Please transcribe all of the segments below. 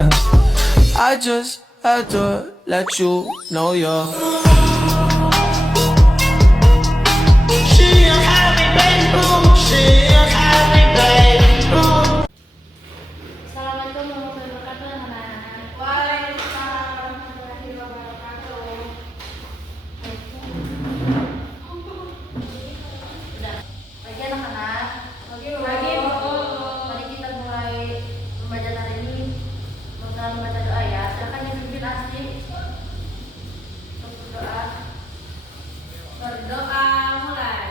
I just had to let you know you're. She a happy baby, she a happy baby. Assalamualaikum warahmatullahi wabarakatuh, anak-anak. Waalaikumsalam warahmatullahi wabarakatuh. Udah, pagi anak-anak. Pagi Bu. Mari kita mulai pembacaan hari ini. Kita membaca doa ya. Silakan yang pimpin Asli untuk berdoa. Berdoa mulai.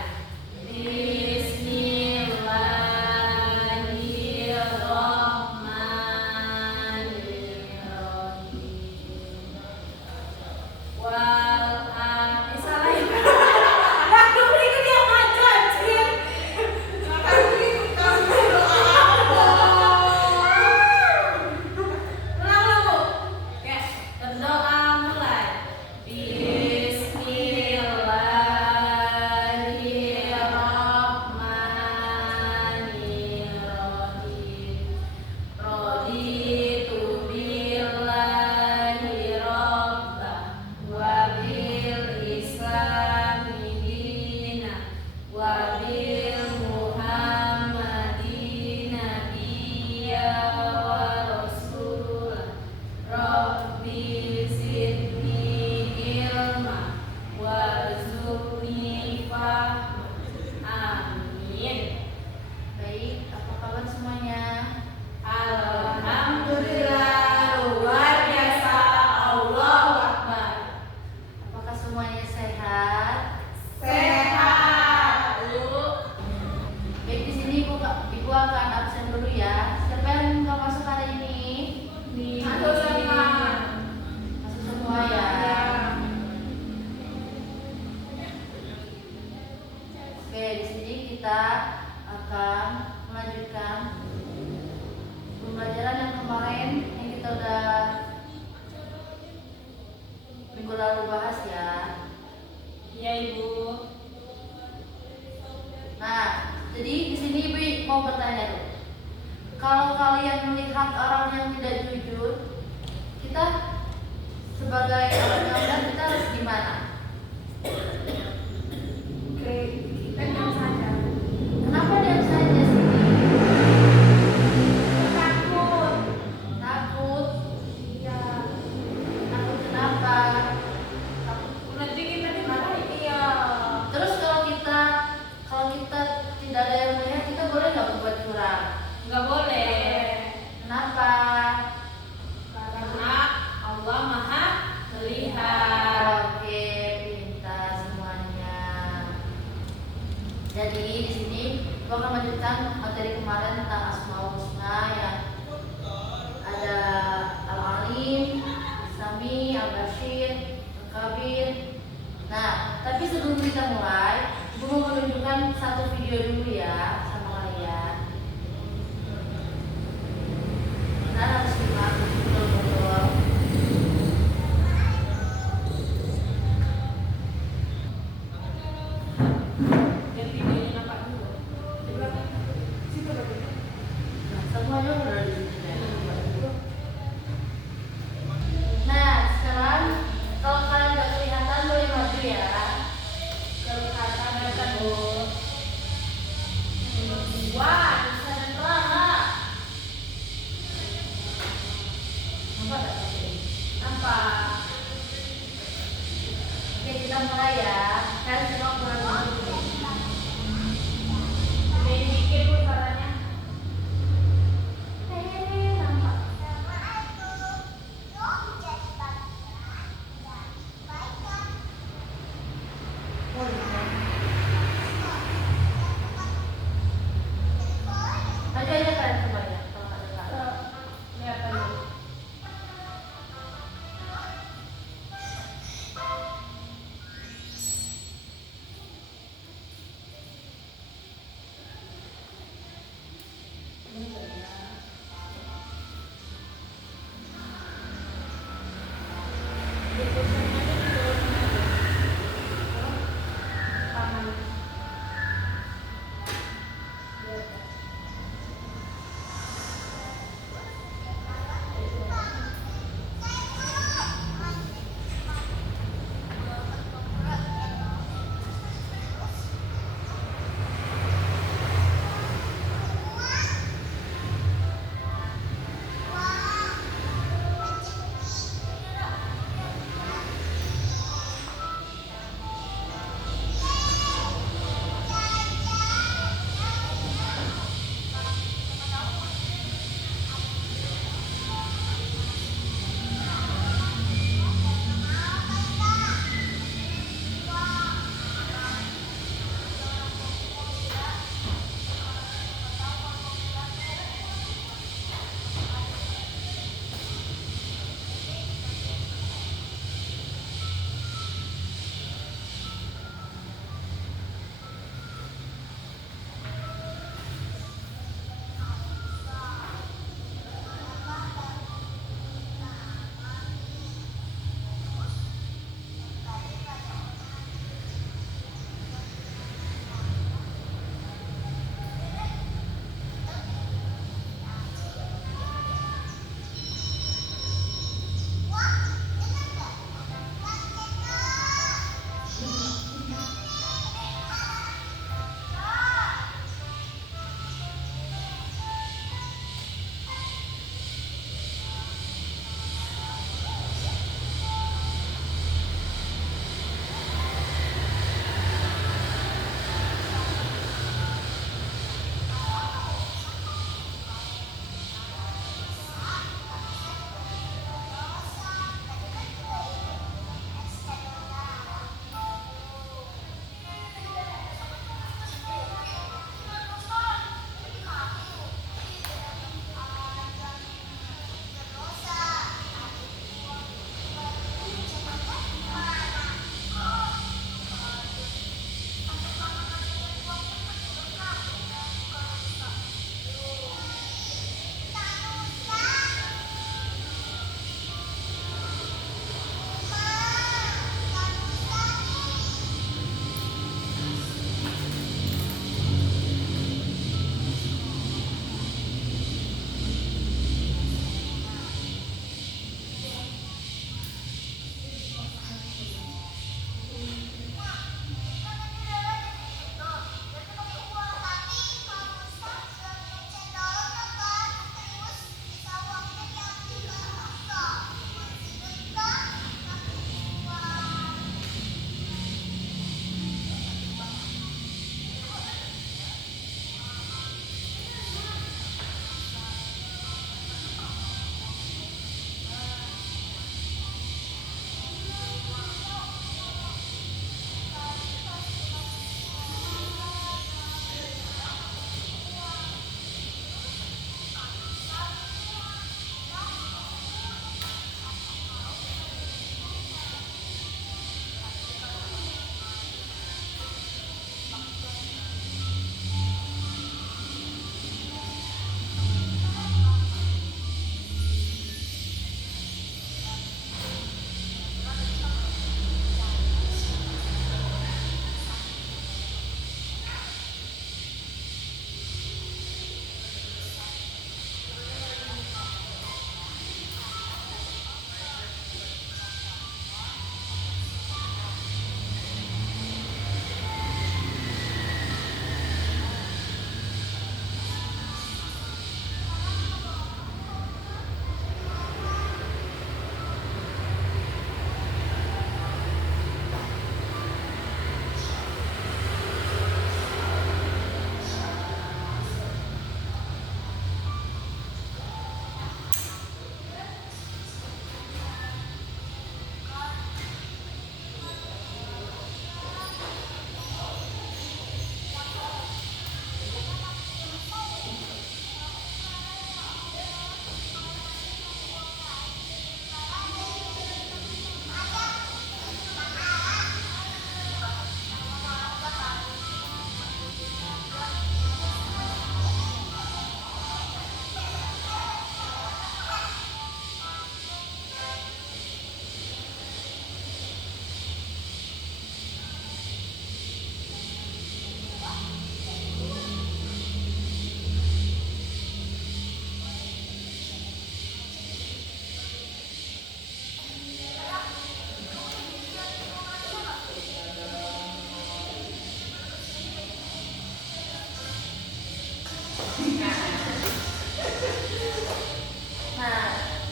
Ibu akan absen dulu ya. Siapa yang nggak masuk hari ini? Masuk semua. Masuk semua ya. Oke, di sini kita akan melanjutkan pembelajaran yang kemarin yang kita udah minggu lalu bahas ya. Iya Ibu. Nah, jadi di sini Ibu mau bertanya tuh. Kalau kalian melihat orang yang tidak jujur, kita sebagai orang yang benar kita harus gimana? Oke, kita diam saja. Kenapa diam saja sih? Takut. Takut? Iya. Takut kenapa? Takut nanti kita dimarahin. Iya. Terus kalau kita tidak ada yang melihat, kita boleh nggak berbuat curang? Nggak boleh. Kenapa? Karena Allah Maha melihat. Oke, pintar semuanya. Jadi di sini gua akan melanjutkan materi kemarin tentang Asmaul Husna ya. Ada Al-Alim, Sami, Al-Bashir, Al-Kabir. Nah, tapi sebelum kita mulai, gue mau menunjukkan satu video dulu ya sama kalian. Kita harus simak betul-betul. Yang videonya nampak dulu. Situ lagi. Nah, semuanya udah di sini ya. Nah, sekarang kalau kalian nggak kelihatan boleh maju ya. Kelihatan Bu. Wah, bisa terang nggak? Nampak nggak tadi? Nampak. Oke, kita mulai ya. Kan semua kurang dulu. Gedein dikit Bu suaranya. Nampak. Maju aja kalian semuanya. Kalau nggak dengar. Lihat dulu.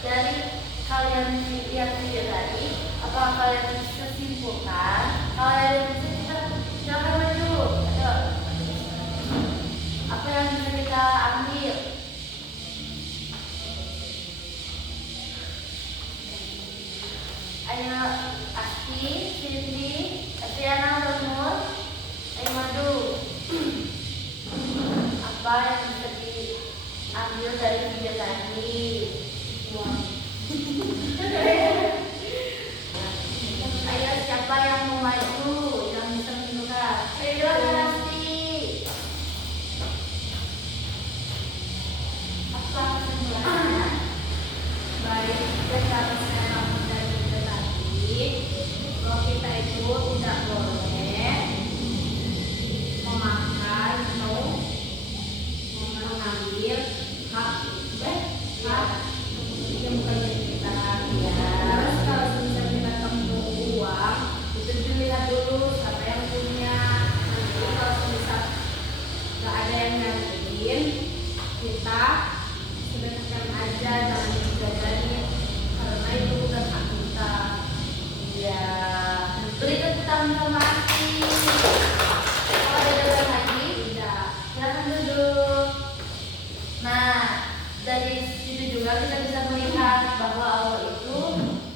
dari kalian lihat video tadi, apakah kalian bisa simpulkan? Kalau ada yang bisa kita silakan maju. Ayo. Apa yang bisa kita ambil? Ayo, Asti, Cindy, Astriana, Nur, ayo maju. Apa yang bisa diambil dari video tadi? Ayo, siapa yang mau maju? Yang bisa menentukan? Ayo, Asti. Apa kesimpulannya? Baik, jadi kalau saya bangun dari video tadi, bahwa kita itu tidak boleh memakan atau mengambil hak yang bukan milik kita. Terus kalau misalnya kita ketemu uang, itu dilihat dulu siapa yang punya. Nanti kalau misal nggak ada yang nganterin, kita sedekahkan aja, jangan dijajanin, karena itu bukan hak kita. Ya, beri tepuk tangan sama Asti. Kalau ada jajan lagi, udah silakan duduk. Nah, dari situ juga kita bisa melihat bahwa Allah itu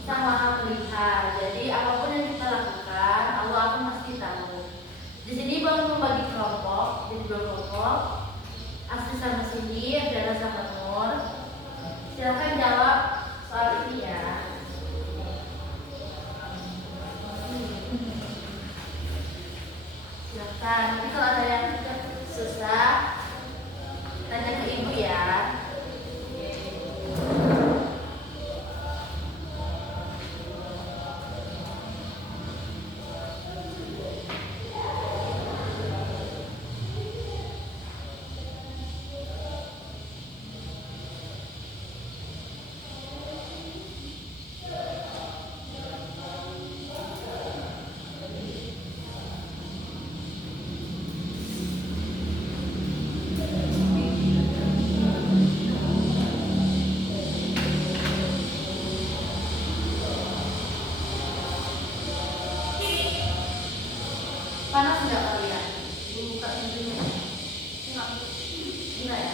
Sang Maha Melihat. Jadi apapun yang kita lakukan, Allah akan pasti tahu. Di sini Bang membagi kelompok, jadi 2 kelompok. Asti sama Cindy, Adriana sama Nur. Silakan jawab soal ini ya. Silakan. Nanti kalau ada yang susah, tanya ke ibu ya. Panas nggak kalian? Buka pintunya. Enggak ya?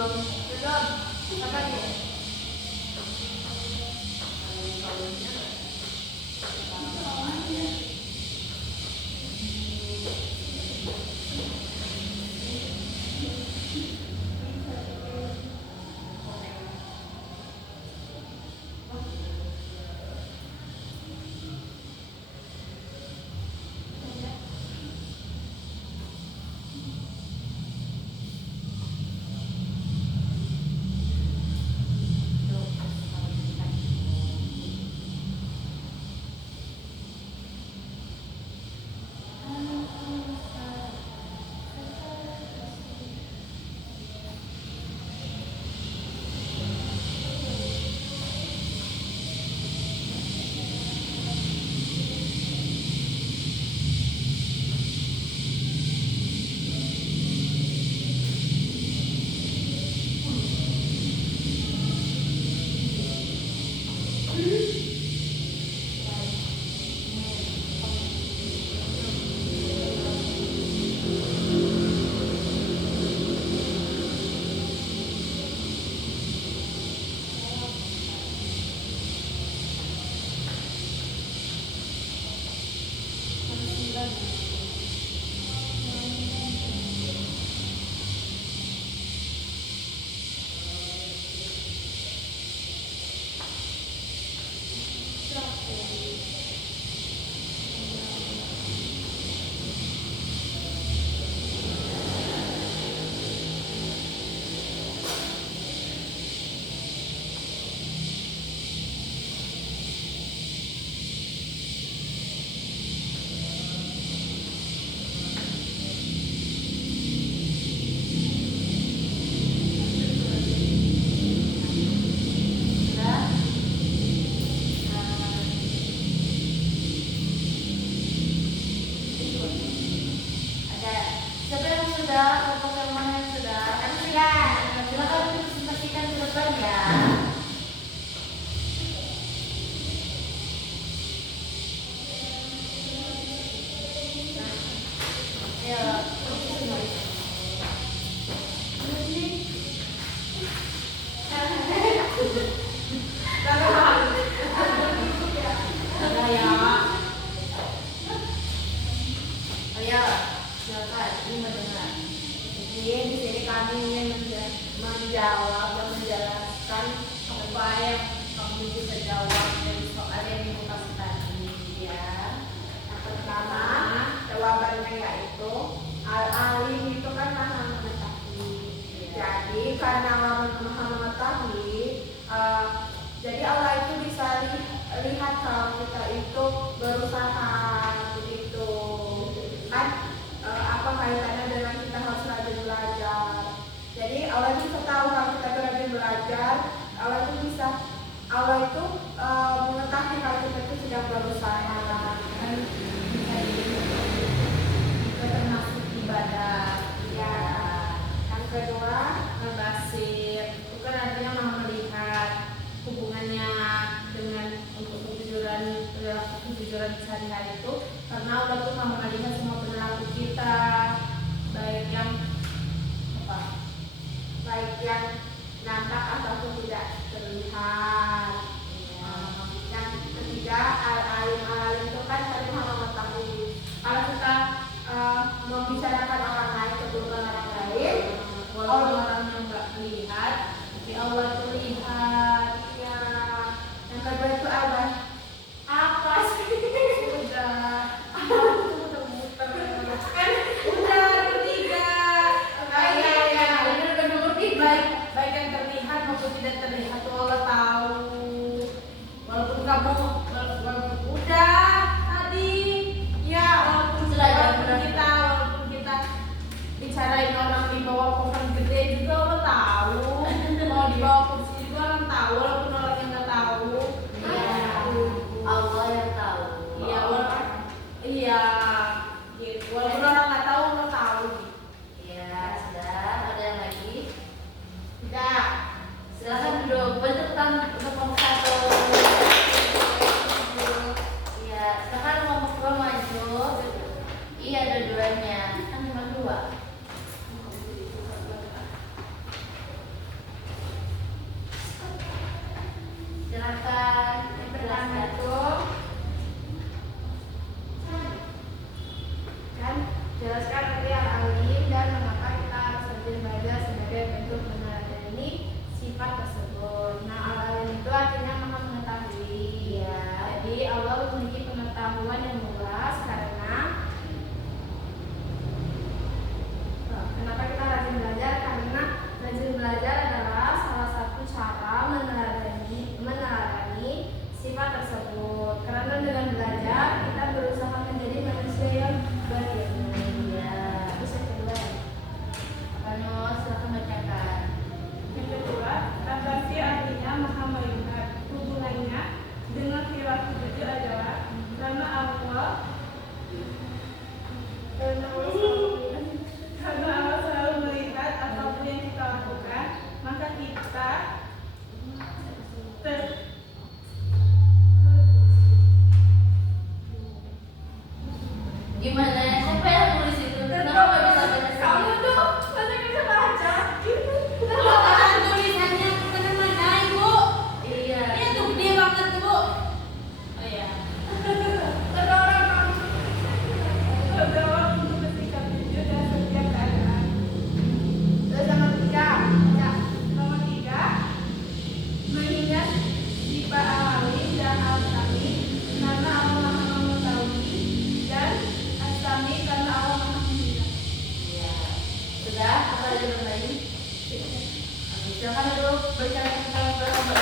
belum. Belum. Apa nih? Menjawab dan menjelaskan apa yang kamu bisa jawab dari soal yang ibu kasih tadi ya. Yang pertama jawabannya yaitu al-alim itu kan maha mengetahui. Jadi karena maha mengetahui, jadi Allah itu bisa lihat kalau kita itu berusaha begitu kan. Apa kaitannya dengan kita harus rajin belajar? Jadi Allah itu bisa tahu kalau kita rajin belajar. Allah itu mengetahui kalau kita itu sedang berusaha. Dan itu termasuk ibadah. Ya. Yang kedua, al-basir. Itu kan artinya maha melihat hubungannya dengan untuk kejujuran sehari-hari itu, karena Allah itu maha melihat semua perilaku kita, baik yang nampak ataupun tidak terlihat. Yang ketiga, al-alim itu kan tadi maha mengetahui. Kalau kita membicarakan orang lain, kebutuhan orang lain, walaupun orangnya nggak terlihat, tapi Allah terlihat. Ya. Yang kedua itu apa sih? Baik yang terlihat maupun tidak terlihat Allah tahu. Walaupun kamu udah tadi ya, walaupun kita bicarain orang di bawah pohon gede juga Allah tahu. Mau di bawah kursi juga Allah tahu, walaupun orang yang nggak tahu. Allah yang tahu. Iya, gitu. Walaupun orang nggak tahu Allah tahu. Ya, sudah. Ada yang lagi? Tidak. Silakan duduk. Bentuk tangan untuk nomor 1. Iya, silakan nomor 2 maju. Iya, dua-duanya. Kan cuma 2. jawaban lain? Silakan dulu berbicara tentang berapa.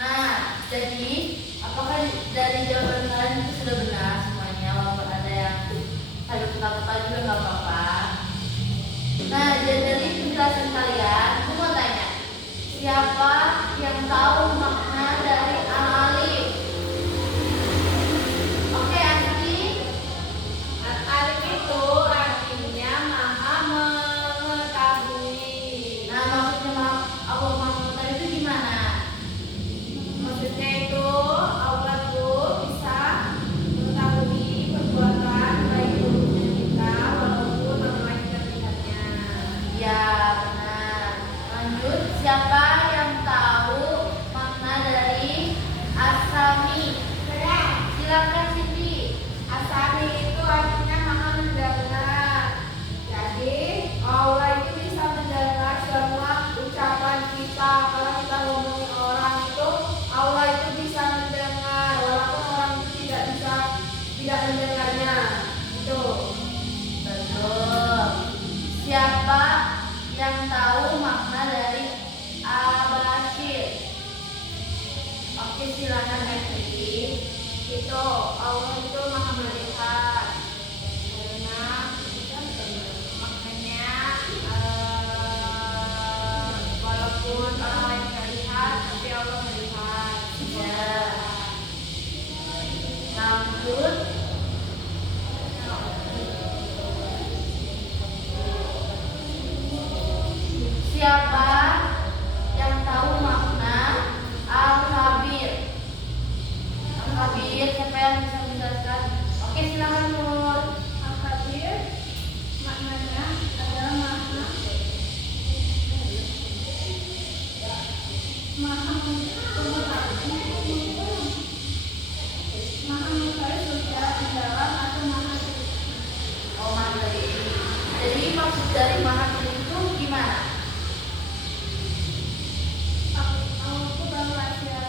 Nah, jadi apakah dari jawaban kalian itu sudah benar semuanya? Walaupun ada yang ada kata-kata juga nggak apa-apa. Nah, jadi dari penjelasan kalian, aku mau tanya, siapa yang tahu makna dari al-alim? Oke, Asti. Alim itu artinya maha mengetahui. Nah, maksudnya Allah Maha Mengetahui itu gimana? Maksudnya itu Allah tuh bisa mengetahui perbuatan baik buruknya kita walaupun Allah tidak melihatnya. Ya, benar. Lanjut, siapa yang tahu makna dari asami? Silakan Siti. Asami itu artinya maha mendengar. Jadi Allah itu bisa mendengar semua ucapan kita. Kalau kita ngomongin orang itu, Allah itu bisa mendengar walaupun orang itu tidak mendengarnya. Itu. Betul. Siapa yang tahu makna dari al-Bashir? Oke, silakan Esti. Itu Allah itu maha melihat. Karena maknanya walaupun orang lain tidak lihat, tapi Allah melihat. Ya. Lanjut. Siapa yang tahu makna al-khabir? Al-khabir, siapa yang bisa menjelaskan? Oke, silakan Nur. Al-Khabir maknanya adalah maha mengetahui secara mendalam atau maha Oh, maha teliti. Jadi maksud dari maha teliti itu gimana? Allah itu baru aja.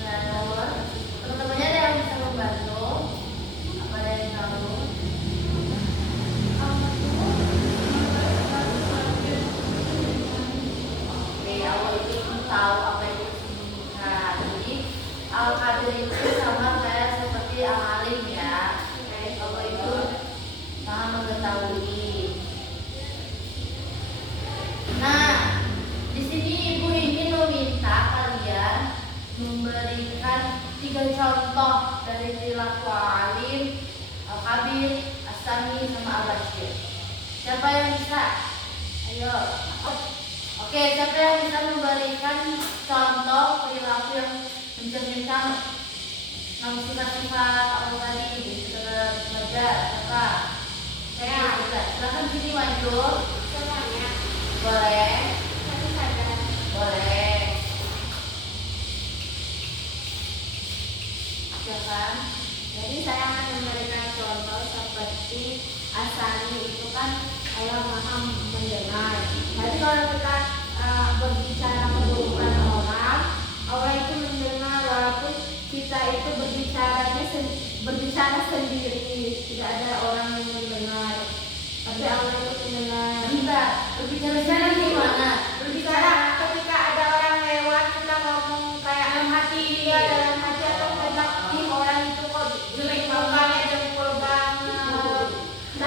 Nah, Nur, teman-temannya ada yang bisa membantu? Apa ada yang tahu? Oke, Allah itu tahu apa yang disembunyikan. Jadi al-khabir itu sama kayak seperti al-alim ya. Allah itu maha mengetahui. Nah, di sini Ibu ingin meminta kalian memberikan 3 contoh dari perilaku al-alim, al-khabir, as-sami, sama al-bashir. Siapa yang bisa? Ayo. Oke, siapa yang bisa memberikan contoh perilaku yang mencerminkan sifat-sifat Allah tadi? Belajar, siapa? Saya. Silakan sini maju. Semuanya Boleh. satu saja. Boleh. Silakan. Jadi saya akan memberikan contoh seperti asani itu kan Allah maha mendengar. Tapi kalau kita berbicara keburukan orang, Allah itu mendengar walaupun kita itu berbicara sendiri, tidak ada orang yang mendengar. Tapi Allah itu mendengar. Bentar, berbicara gimana? Berbicara ketika ada orang lewat kita ngomong kayak dalam hati atau kita orang itu kok jelek mukanya dengkul banget.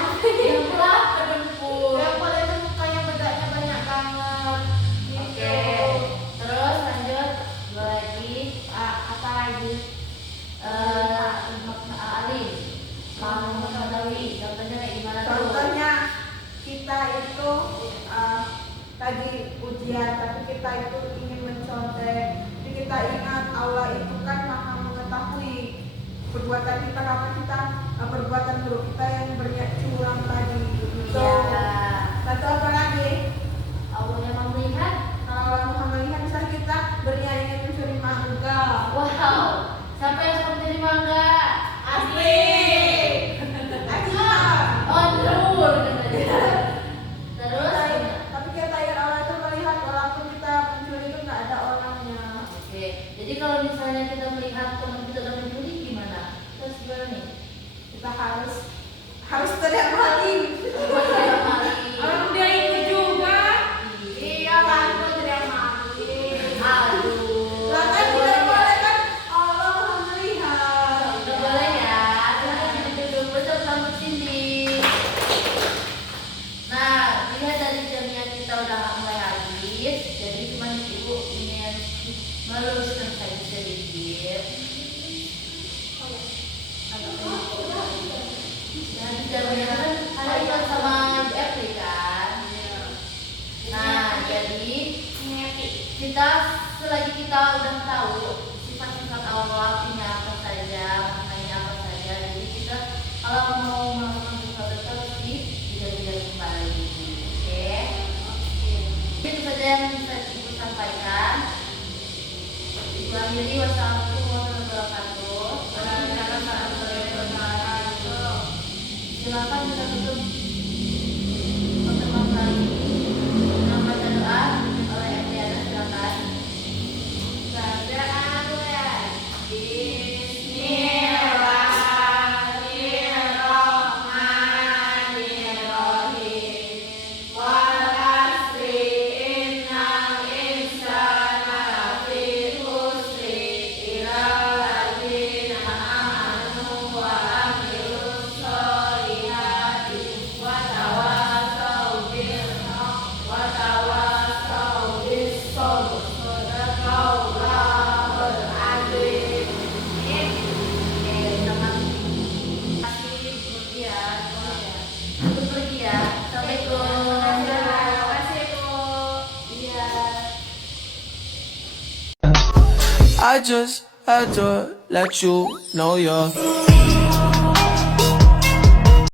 Dengkul apa dengkul? Dengkul itu mukanya bedaknya banyak banget. Gitu. Oke. Terus lanjut. Dua lagi. Apa lagi? Makna alim. Mau mengetahui. Contohnya kayak gimana tuh? Contohnya kita itu tadi ujian, tapi kita itu ingin mencontek. Jadi kita ingat Allah itu kan maha mengetahui perbuatan kita, karena kita perbuatan buruk kita yang berniat curang tadi. Gitu. Ya. Satu apa lagi? Allah yang mau melihat. Kalau Allah maha melihat, misalnya kita berniat ingin mencuri mangga. Wow. Siapa yang suka menjadi mangga? Asli. Oh, Nur. Terus. Tapi kita ingin Allah itu melihat walaupun kita mencuri itu nggak ada orangnya. Oke. Jadi kalau misalnya kita melihat teman kita udah mencuri, Bismillahirrahmanirrahim. Wal asri innal insana lafi khusri illal ladzina amanu wa amilus solihati wa tawasaw bil haqq wa tawasaw bis sabr. Sadaqallahul azim. Kasih pergi ya. Aku pergi ya. Assalamualaikum. Terima kasih, Bu. Iya. I just had to let you know you're